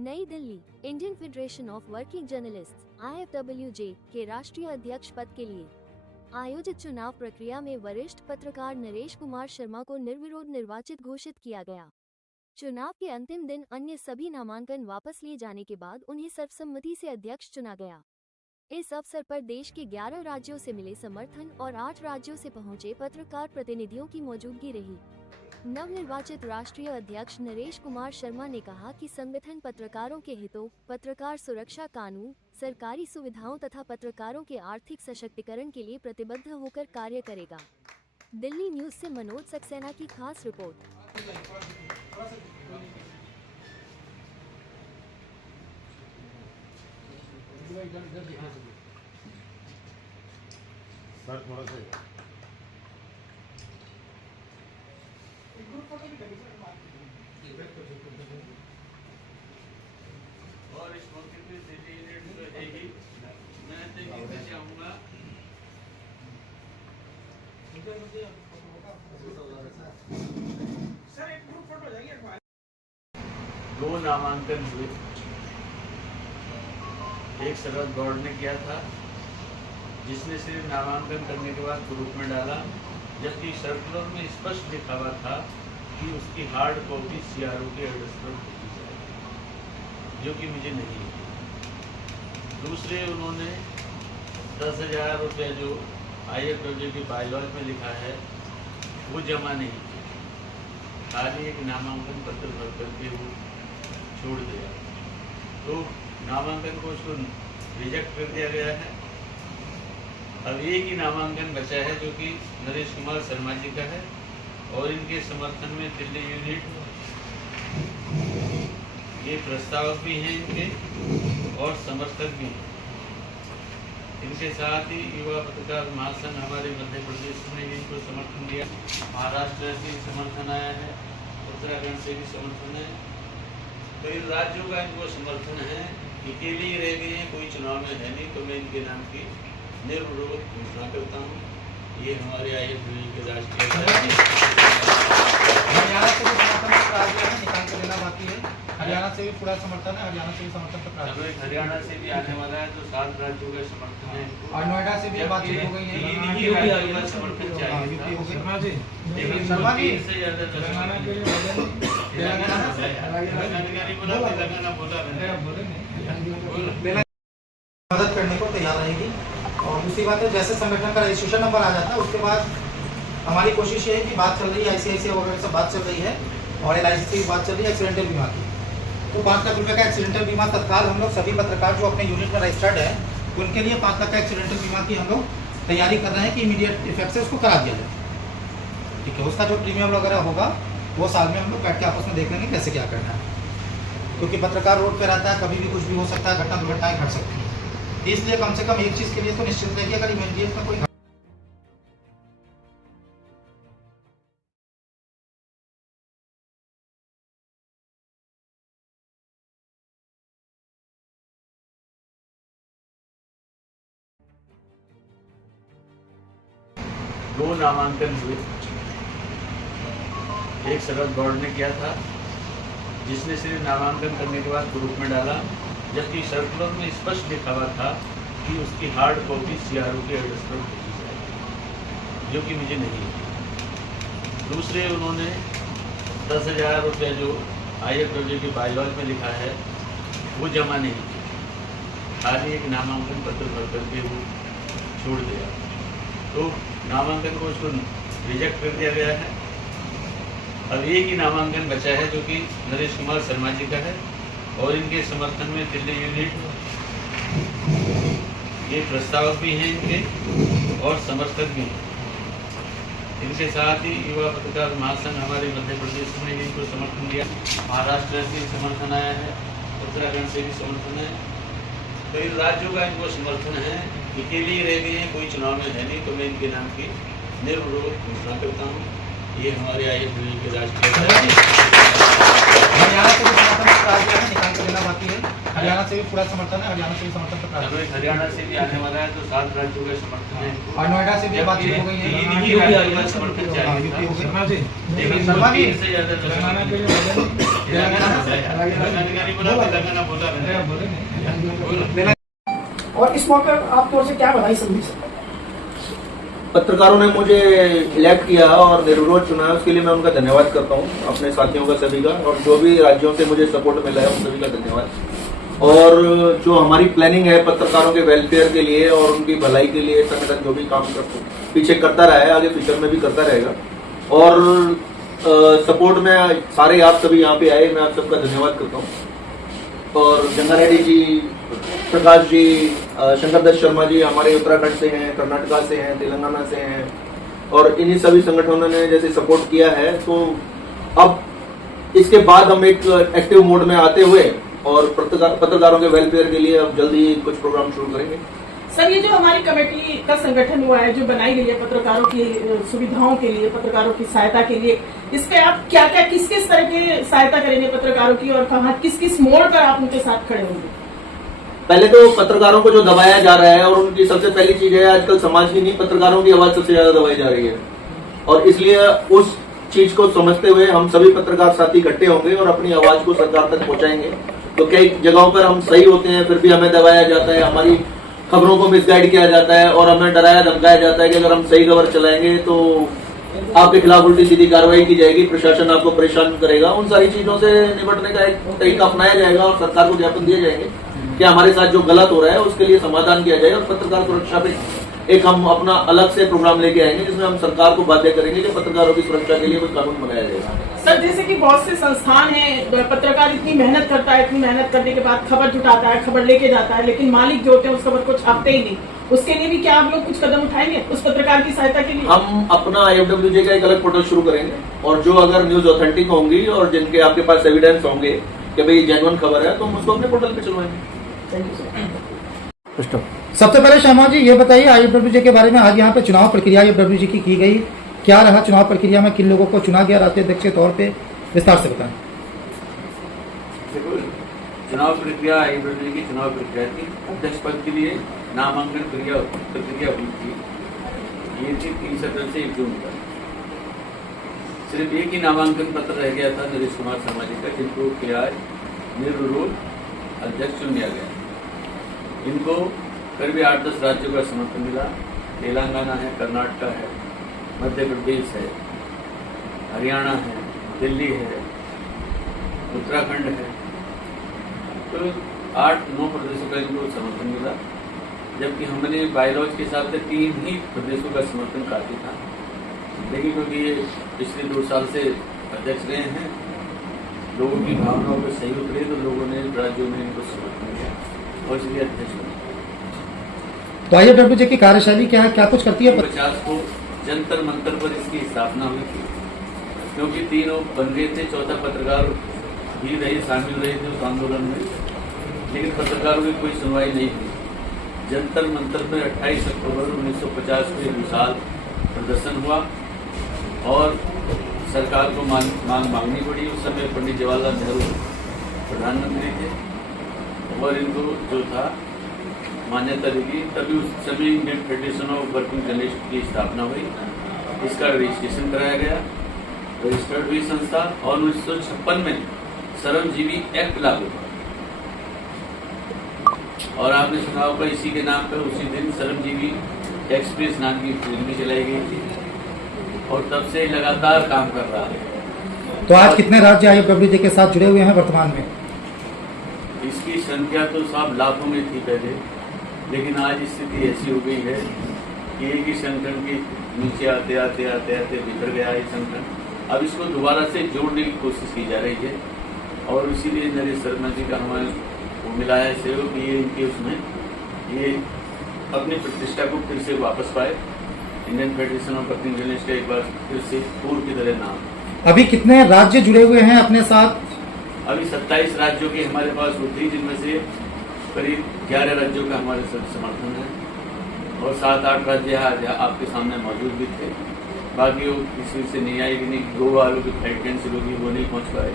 नई Delhi, Indian federation of working journalists (IFWJ) के राष्ट्रीय अध्यक्ष पद के लिए आयोजित चुनाव प्रक्रिया में वरिष्ठ पत्रकार नरेश कुमार शर्मा को निर्विरोध निर्वाचित घोषित किया गया। चुनाव के अंतिम दिन अन्य सभी नामांकन वापस लिए जाने के बाद उन्हें सर्वसम्मति से अध्यक्ष चुना गया। इस अवसर पर देश के 11 राज्यों से मिले समर्थन और 8 राज्यों से पहुंचे पत्रकार प्रतिनिधियों की मौजूदगी रही। नवनिर्वाचित राष्ट्रीय अध्यक्ष नरेश कुमार शर्मा ने कहा कि संगठन पत्रकारों के हितों, पत्रकार सुरक्षा कानून, सरकारी सुविधाओं तथा पत्रकारों के आर्थिक सशक्तिकरण के लिए प्रतिबद्ध होकर कार्य करेगा। दिल्ली न्यूज से मनोज सक्सेना की खास रिपोर्ट। सर थोड़ा सा और इस मौके पे दिल्ली यूनिट जो रहेगी, मैं देखना चाहूँगा। सर एक ग्रुप फोटो जाएगी। 2 नामांकन हुए, एक शरद गौड़ ने किया था जिसने सिर्फ नामांकन करने के बाद ग्रुप में डाला, जबकि सर्कुलर में स्पष्ट लिखा हुआ था कि उसकी हार्ड कॉपी CRO के एड्रेस पर भेजी जाए, जो कि मुझे नहीं है। दूसरे उन्होंने 10,000 रुपये जो IFWJ के बायलॉज में लिखा है वो जमा नहीं किया, खाली एक नामांकन पत्र भर करके वो छोड़ दिया। तो नामांकन को उसको रिजेक्ट कर दिया गया है। अब एक ही नामांकन बचा है जो कि नरेश कुमार शर्मा जी का है, और इनके समर्थन में दिल्ली यूनिट ये प्रस्तावक भी हैं इनके और समर्थक भी हैं। इनके साथ ही युवा पत्रकार महासंघ हमारे मध्य प्रदेश ने भी इनको समर्थन दिया, महाराष्ट्र से भी समर्थन आया है, उत्तराखंड से भी समर्थन है। तो इन राज्यों का इनको समर्थन है। अकेले ही रह गए हैं, कोई चुनाव में है नहीं, तो मैं इनके नाम की निर्विरोध घोषणा करता हूँ। ये हमारे IFWJ के राष्ट्रीय हरियाणा से भी समर्थन पत्र आ गया है, निकाल के देना बाकी है। हरियाणा से भी पूरा समर्थन है, हरियाणा से भी समर्थन पत्र आ गया है। हरियाणा से भी आने वाला है, तो 7 राज्यों का समर्थन है। और नोएडा से भी बातचीत हो गई है। इन्हीं राज्यों का समर्थन चाहिए था। लेकिन शर्मा जी, इससे ज्यादा तेलंगाना बोला मदद करने को तैयार रहेगी। और दूसरी बात है, जैसे संगठन का रजिस्ट्रेशन नंबर आ जाता है उसके बाद हमारी कोशिश ये है कि बात चल रही है ICICI वगैरह से बात चल रही है, और LIC से बात चल रही है एक्सीडेंटल बीमा की। तो 5 लाख रुपये का एक्सीडेंटल बीमा तत्काल हम लोग सभी पत्रकार जो अपने यूनिट में रजिस्टर्ड है उनके लिए 5 लाख का एक्सीडेंटल बीमा की हम लोग तैयारी कर रहे हैं कि इमीडिएट इफेक्ट से उसको करा दिया जाए। ठीक है, उसका जो प्रीमियम वगैरह होगा वो साल में हम लोग बैठ के आपस में देख लेंगे कैसे क्या करना है, क्योंकि पत्रकार रोड पे रहता है, कभी भी कुछ भी हो सकता है, घटना दुर्घटनाएं घट सकती है। इसलिए कम से कम एक चीज़ के लिए तो निश्चित है कि अगर इमीडिएट का कोई दो नामांकन हुए, एक शरद गौड़ ने किया था जिसने सिर्फ नामांकन करने के बाद ग्रुप में डाला, जबकि सर्कुलर में स्पष्ट लिखा हुआ था कि उसकी हार्ड कॉपी CRO के एड्रेस पर भेजी जाए, जो कि मुझे नहीं है। दूसरे उन्होंने 10,000 रुपये जो IFWJ के बायलॉज में लिखा है वो जमा नहीं किया, खाली एक नामांकन पत्र भर करके वो छोड़ दिया। तो नामांकन को उसको रिजेक्ट कर दिया गया है। अब एक ही नामांकन बचा है जो कि नरेश कुमार शर्मा जी का है, और इनके समर्थन में दिल्ली यूनिट ये प्रस्तावक भी हैं इनके और समर्थक भी हैं। इनके साथ ही युवा पत्रकार महासंघ हमारे मध्य प्रदेश ने भी इनको समर्थन दिया, महाराष्ट्र से भी समर्थन आया है, उत्तराखंड से भी समर्थन है। तो इन राज्यों का इनको समर्थन है। अकेले ही रह गए हैं, कोई चुनाव में है नहीं, तो मैं इनके नाम की निर्विरोध घोषणा करता हूँ। ये हमारे IFWJ के राष्ट्रीय हरियाणा से भी समर्थन पत्र आ गया है, निकाल के देना बाकी है। हरियाणा से भी पूरा समर्थन है, हरियाणा से भी समर्थन पत्र अगर हरियाणा से भी आने वाला है तो 7 राज्यों का समर्थन है इनको। और नोएडा से भी बातचीत हो गई है, तीन ही राज्यों का समर्थन यूपी चाहिए हो था। गई। लेकिन शर्मा जी, तीन से ज्यादा तेलंगाना बोला और इस मौके पर आप तौर से क्या बधाई संदेश है? पत्रकारों ने मुझे इलेक्ट किया और निर्विरोध चुना, उसके लिए मैं उनका धन्यवाद करता हूं, अपने साथियों का सभी का, और जो भी राज्यों से मुझे सपोर्ट मिला है उन सभी का धन्यवाद। और जो हमारी प्लानिंग है पत्रकारों के वेलफेयर के लिए और उनकी भलाई के लिए, संगठन जो भी काम पीछे करता रहा है, आगे फ्यूचर में भी करता रहेगा। और सपोर्ट में सारे आप सभी यहाँ पे आए, मैं आप सबका धन्यवाद करता हूँ। और गंगा रेड्डी जी, प्रकाश जी, शंकर दत्त शर्मा जी हमारे उत्तराखंड से हैं, कर्नाटका से हैं, तेलंगाना से हैं, और इन्हीं सभी संगठनों ने जैसे सपोर्ट किया है, तो अब इसके बाद हम एक एक्टिव मोड में आते हुए और पत्रकारों के वेलफेयर के लिए अब जल्दी कुछ प्रोग्राम शुरू करेंगे। सर, ये जो हमारी कमेटी का संगठन हुआ है, जो बनाई गई है पत्रकारों की सुविधाओं के लिए, पत्रकारों की सहायता के लिए, इस पे आप क्या क्या किस किस तरह की सहायता करेंगे पत्रकारों की, और कहाँ किस किस मोड़ पर आप उनके साथ खड़े होंगे? पहले तो पत्रकारों को जो दबाया जा रहा है, और उनकी सबसे पहली चीज है आजकल समाज की नहीं, पत्रकारों की आवाज सबसे ज्यादा दबाई जा रही है, और इसलिए उस चीज को समझते हुए हम सभी पत्रकार साथी इकट्ठे होंगे और अपनी आवाज को सरकार तक पहुंचाएंगे। तो कई जगहों पर हम सही होते हैं, फिर भी हमें दबाया जाता है, हमारी खबरों को मिसगाइड किया जाता है और हमें डराया धमकाया जाता है कि अगर हम सही खबर चलाएंगे तो आपके खिलाफ उल्टी सीधी कार्रवाई की जाएगी, प्रशासन आपको परेशान करेगा। उन सारी चीजों से निपटने का एक तरीका अपनाया जाएगा और सरकार को ज्ञापन दिए जाएंगे कि हमारे साथ जो गलत हो रहा है उसके लिए समाधान किया जाएगा। और पत्रकार सुरक्षा पे एक हम अपना अलग से प्रोग्राम लेके आएंगे, जिसमें हम सरकार को बाध्य करेंगे कि पत्रकारों की सुरक्षा के लिए कोई कानून बनाया जाएगा। सर, जैसे कि बहुत से संस्थान हैं, पत्रकार इतनी मेहनत करता है, इतनी मेहनत करने के बाद खबर जुटाता है, खबर लेके जाता है, लेकिन मालिक जो होते हैं उस खबर को छापते ही नहीं। उसके लिए भी क्या आप लोग कुछ कदम उठाएंगे उस पत्रकार की सहायता के लिए? हम अपना IFWJ का एक अलग पोर्टल शुरू करेंगे, और जो अगर न्यूज ऑथेंटिक होंगी और जिनके आपके पास एविडेंस होंगे कि भाई जेन्युइन खबर है, तो हम उसको अपने पोर्टल पे चलवाएंगे। सबसे पहले शर्मा जी ये बताइए, IFWJ के बारे में आज यहाँ पे चुनाव प्रक्रिया IFWJ की गई, क्या रहा चुनाव प्रक्रिया में, किन लोगों को चुना गया राष्ट्रीय अध्यक्ष के तौर पे, विस्तार से बताएं। चुनाव प्रक्रिया IFWJ की चुनाव प्रक्रिया थी। अध्यक्ष पद के लिए नामांकन प्रक्रिया हुई थी, ये थी 30 अप्रैल से 1 जून तक। सिर्फ एक ही नामांकन पत्र रह गया था नरेश कुमार शर्मा जी का, जिनको कि आज निर्विरोध अध्यक्ष चुन लिया गया। इनको करीब 8-10 राज्यों का समर्थन मिला। तेलंगाना है, कर्नाटका है, मध्य प्रदेश है, हरियाणा है, दिल्ली है, उत्तराखंड है, तो 8-9 प्रदेशों का इनको समर्थन मिला। जबकि हमने बायलॉज के हिसाब से 3 ही प्रदेशों का समर्थन काफी था, लेकिन क्योंकि ये पिछले 2 साल से अध्यक्ष रहे हैं, लोगों की भावनाओं पर सही उतरे, तो लोगों ने राज्यों में इनको समर्थन दिया और इसलिए अध्यक्ष बने। तो IFWJ की कार्यशैली क्या है, क्या कुछ करती है? 50 को जंतर मंतर पर इसकी स्थापना हुई थी, क्योंकि 3 बन गए थे, चौथा पत्रकार भी रहे, शामिल रहे थे उस आंदोलन में, लेकिन पत्रकारों की कोई सुनवाई नहीं हुई। जंतर मंतर में 28 अक्टूबर 1950 को एक विशाल प्रदर्शन हुआ और सरकार को मांगनी पड़ी। उस समय पंडित जवाहरलाल नेहरू प्रधानमंत्री थे और इनको जो था मान्यता देगी। तभी उस समय Indian federation of working journalist की स्थापना हुई, इसका रजिस्ट्रेशन कराया गया, रजिस्टर्ड हुई संस्था, और 1956 में श्रमजीवी एक्ट लागू हुआ। और आपने सुना होगा इसी के नाम पर उसी दिन श्रमजीवी एक्सप्रेस नाम की फिल्म भी चलाई गई थी, और तब से लगातार काम कर रहा है। तो आज कितने राज्य IFWJ के साथ जुड़े हुए हैं वर्तमान में? इसकी संख्या तो साहब लाखों में थी पहले, लेकिन आज स्थिति ऐसी हो गई है कि एक ही संगठन के नीचे आते आते आते आते बिखर गया है संगठन। अब इसको दोबारा से जोड़ने की कोशिश की जा रही है, और इसीलिए नरेश शर्मा जी का हमारे वो मिला है सहयोग कि ये इनके उसमें ये अपनी प्रतिष्ठा को फिर से वापस पाए। Indian federation of working journalist का एक बार फिर से पूर्व की तरह नाम। अभी कितने राज्य जुड़े हुए हैं अपने साथ? अभी 27 राज्यों के हमारे पास होती, जिनमें से करीब 11 राज्यों का हमारे समर्थन है, और 7-8 राज्य आपके सामने मौजूद भी थे। बाकी वो किसी से नहीं आएगी, नहीं, 2 वालों की फ्लाइट कैंसिल होगी, वो नहीं पहुंच पाए।